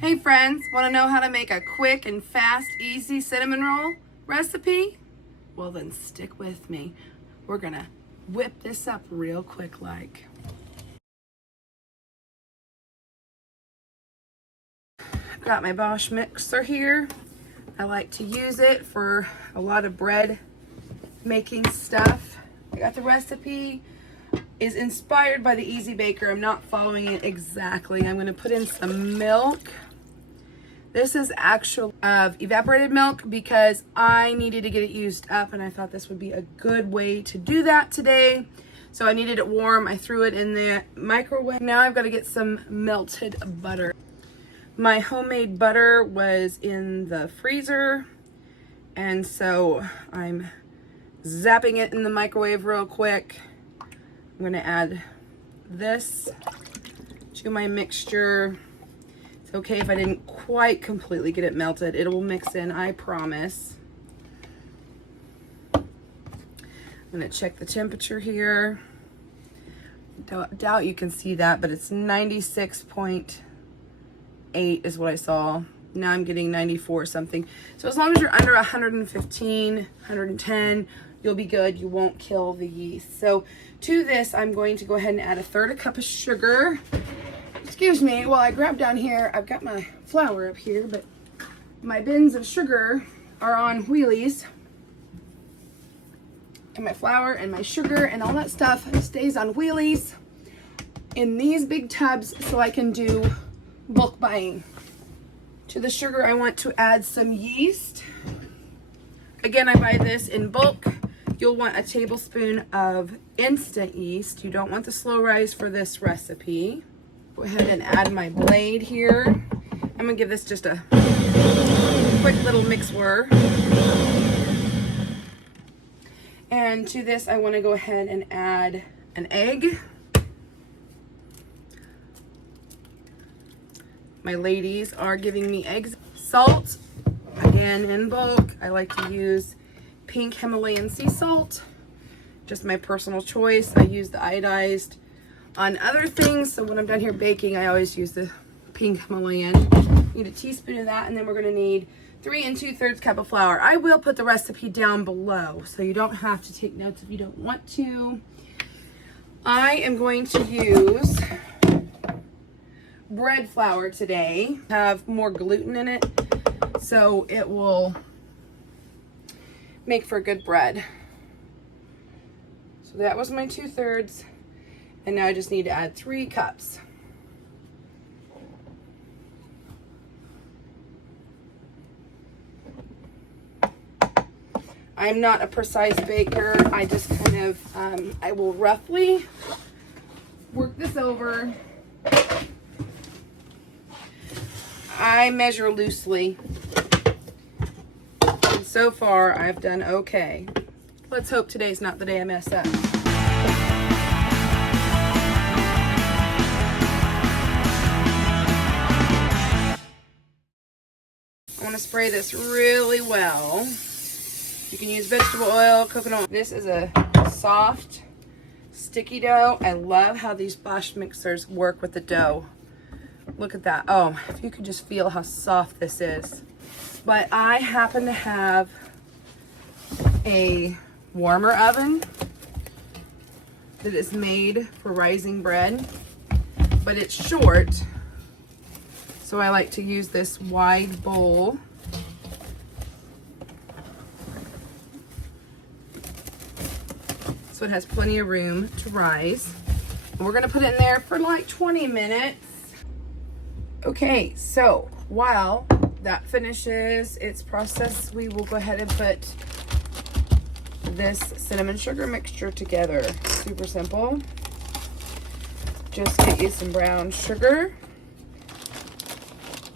Hey friends, want to know how to make a quick and fast, easy cinnamon roll recipe? Well then stick with me. We're gonna whip this up real quick like. Got my Bosch mixer here. I like to use it for a lot of bread making stuff. I got the recipe is inspired by the Easy Baker. I'm not following it exactly. I'm gonna put in some milk. This is actual evaporated milk because I needed to get it used up and I thought this would be a good way to do that today. So I needed it warm. I threw it in the microwave. Now I've got to get some melted butter. My homemade butter was in the freezer and so I'm zapping it in the microwave real quick. I'm going to add this to my mixture. It's okay if I didn't quite completely get it melted. It will mix in, I promise. I'm gonna check the temperature here. Doubt you can see that, but it's 96.8 is what I saw. Now I'm getting 94 something. So as long as you're under 115, 110, you'll be good. You won't kill the yeast. So to this, I'm going to go ahead and add 1/3 cup of sugar. Excuse me, while I grab down here, I've got my flour up here, but my bins of sugar are on wheelies. And my flour and my sugar and all that stuff stays on wheelies in these big tubs so I can do bulk buying. To the sugar, I want to add some yeast. Again, I buy this in bulk. You'll want a tablespoon of instant yeast. You don't want the slow rise for this recipe. Go ahead and add my blade here. I'm gonna give this just a quick little mix whir. And to this, I want to go ahead and add an egg. My ladies are giving me eggs. Salt, again in bulk. I like to use pink Himalayan sea salt. Just my personal choice. I use the iodized on other things, so when I'm done here baking, I always use the pink Himalayan. Need a teaspoon of that, and then we're gonna need 3 2/3 cup of flour. I will put the recipe down below, so you don't have to take notes if you don't want to. I am going to use bread flour today. Have more gluten in it, so it will make for good bread. So that was my 2/3. And now I just need to add 3 cups. I'm not a precise baker. I just kind of, I will roughly work this over. I measure loosely. And so far, I've done okay. Let's hope today's not the day I mess up. I want to spray this really well. You can use vegetable oil, coconut oil. This is a soft, sticky dough. I love how these Bosch mixers work with the dough. Look at that. Oh, if you could just feel how soft this is. But I happen to have a warmer oven that is made for rising bread, but it's short. So I like to use this wide bowl. So it has plenty of room to rise. And we're gonna put it in there for like 20 minutes. Okay, so while that finishes its process, we will go ahead and put this cinnamon sugar mixture together. Super simple. Just get you some brown sugar.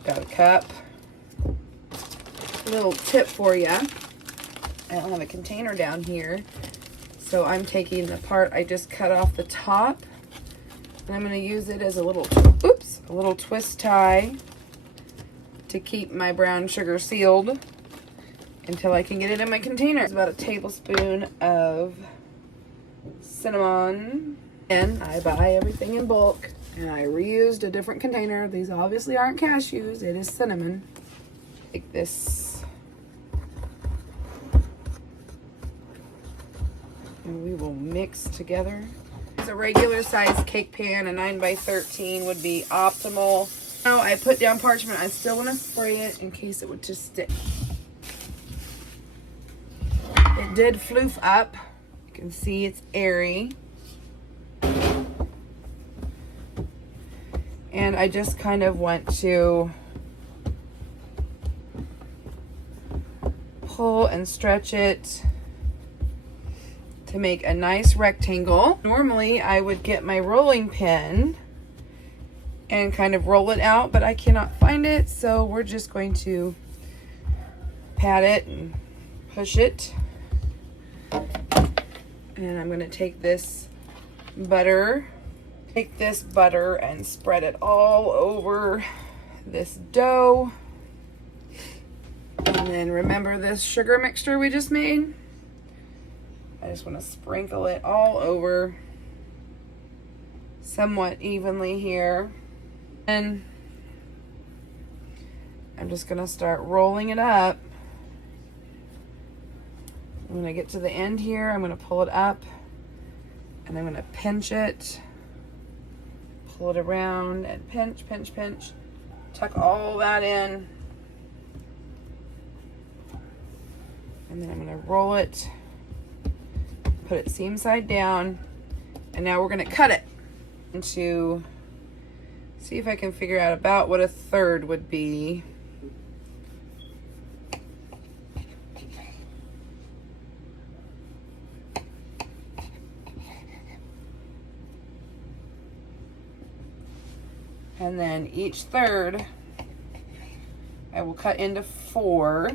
Got a cup. Little tip for you. I don't have a container down here, so I'm taking the part I just cut off the top, and I'm going to use it as a little, a little twist tie to keep my brown sugar sealed until I can get it in my container. It's about a tablespoon of cinnamon, and I buy everything in bulk. And I reused a different container. These obviously aren't cashews, it is cinnamon. Take this. And we will mix together. It's a regular size cake pan, a 9x13 would be optimal. Now I put down parchment, I still want to spray it in case it would just stick. It did floof up. You can see it's airy. And I just kind of want to pull and stretch it to make a nice rectangle. Normally I would get my rolling pin and kind of roll it out, but I cannot find it, so we're just going to pat it and push it. And I'm gonna take this butter and spread it all over this dough. And then remember this sugar mixture we just made? I just want to sprinkle it all over somewhat evenly here. And I'm just going to start rolling it up. When I get to the end here, I'm going to pull it up and I'm going to pinch it. Pull it around and pinch, pinch, pinch. Tuck all that in. And then I'm gonna roll it, put it seam side down, and now we're gonna cut it into, see if I can figure out about what a third would be. And then each third I will cut into 4.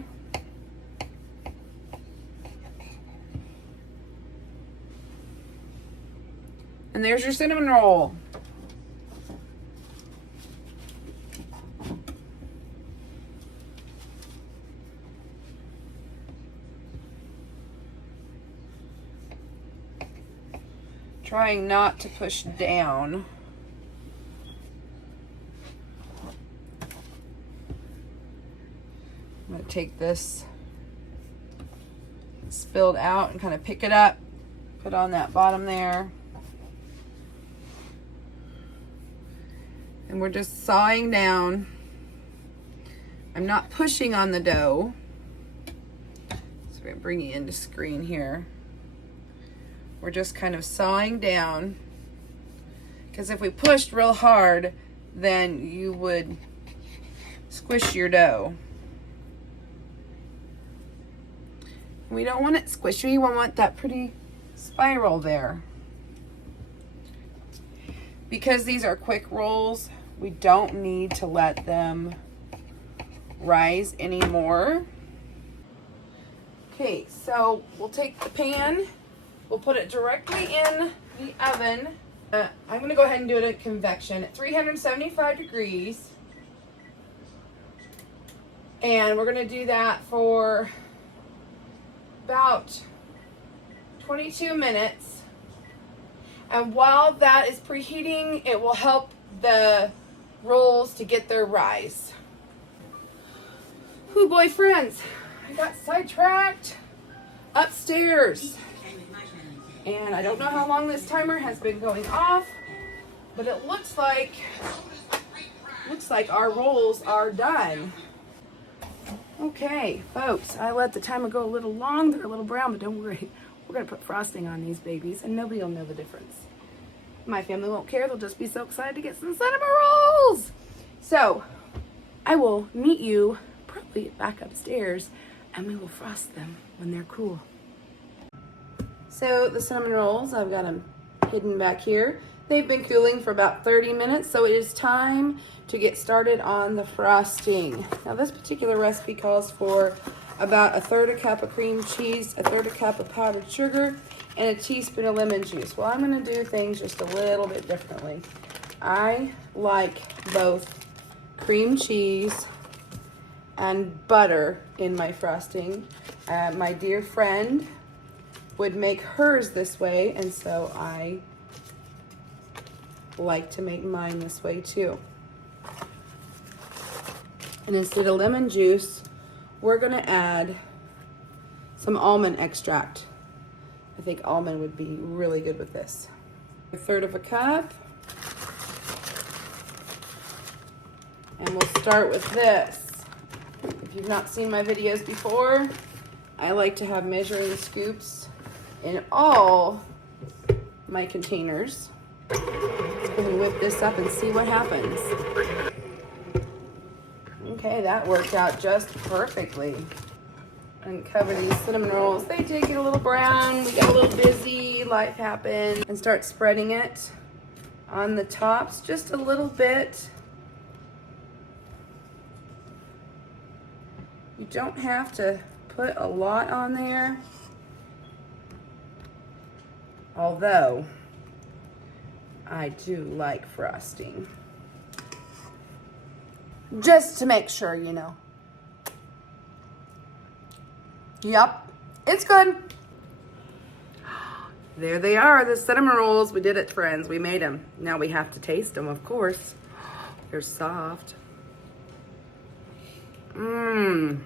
And there's your cinnamon roll. Trying not to push down. I'm going to take this spilled out and kind of pick it up, put on that bottom there. And we're just sawing down. I'm not pushing on the dough. So we're bringing it into screen here. We're just kind of sawing down. Because if we pushed real hard, then you would squish your dough. We don't want it squishy, we want that pretty spiral there. Because these are quick rolls, we don't need to let them rise anymore. Okay, so we'll take the pan, we'll put it directly in the oven. I'm gonna go ahead and do it at convection at 375 degrees. And we're gonna do that for about 22 minutes. And while that is preheating, it will help the rolls to get their rise. Whoo boy friends, I got sidetracked upstairs. And I don't know how long this timer has been going off, but it looks like our rolls are done. Okay, folks, I let the timer go a little long. They're a little brown, but don't worry. We're going to put frosting on these babies, and nobody will know the difference. My family won't care. They'll just be so excited to get some cinnamon rolls. So, I will meet you probably back upstairs, and we will frost them when they're cool. So, the cinnamon rolls, I've got them hidden back here. They've been cooling for about 30 minutes, so it is time to get started on the frosting. Now this particular recipe calls for about 1/3 cup of cream cheese, 1/3 cup of powdered sugar, and a teaspoon of lemon juice. Well, I'm gonna do things just a little bit differently. I like both cream cheese and butter in my frosting. My dear friend would make hers this way, and so I like to make mine this way too. And instead of lemon juice, we're gonna add some almond extract. I think almond would be really good with this. 1/3 of a cup. And we'll start with this. If you've not seen my videos before, I like to have measuring scoops in all my containers. Let's go ahead and whip this up and see what happens. Okay, that worked out just perfectly. Uncover these cinnamon rolls. They did get a little brown. We got a little busy, life happened. And start spreading it on the tops just a little bit. You don't have to put a lot on there. Although, I do like frosting. Just to make sure, you know. Yep, it's good. There they are, the cinnamon rolls. We did it, friends. We made them. Now we have to taste them, of course. They're soft. Mmm.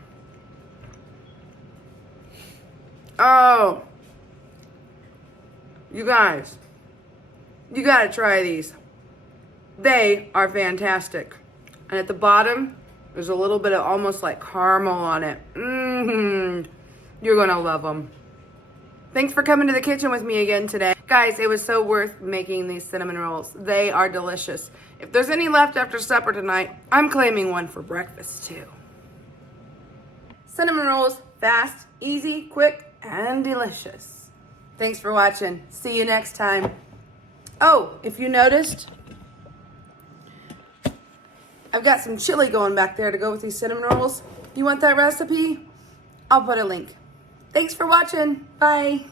Oh. You guys, you gotta try these. They are fantastic. And at the bottom, there's a little bit of almost like caramel on it. You're gonna love them. Thanks for coming to the kitchen with me again today. Guys, it was so worth making these cinnamon rolls. They are delicious. If there's any left after supper tonight, I'm claiming one for breakfast too. Cinnamon rolls, fast, easy, quick, and delicious. Thanks for watching. See you next time. Oh, if you noticed, I've got some chili going back there to go with these cinnamon rolls. You want that recipe? I'll put a link. Thanks for watching. Bye.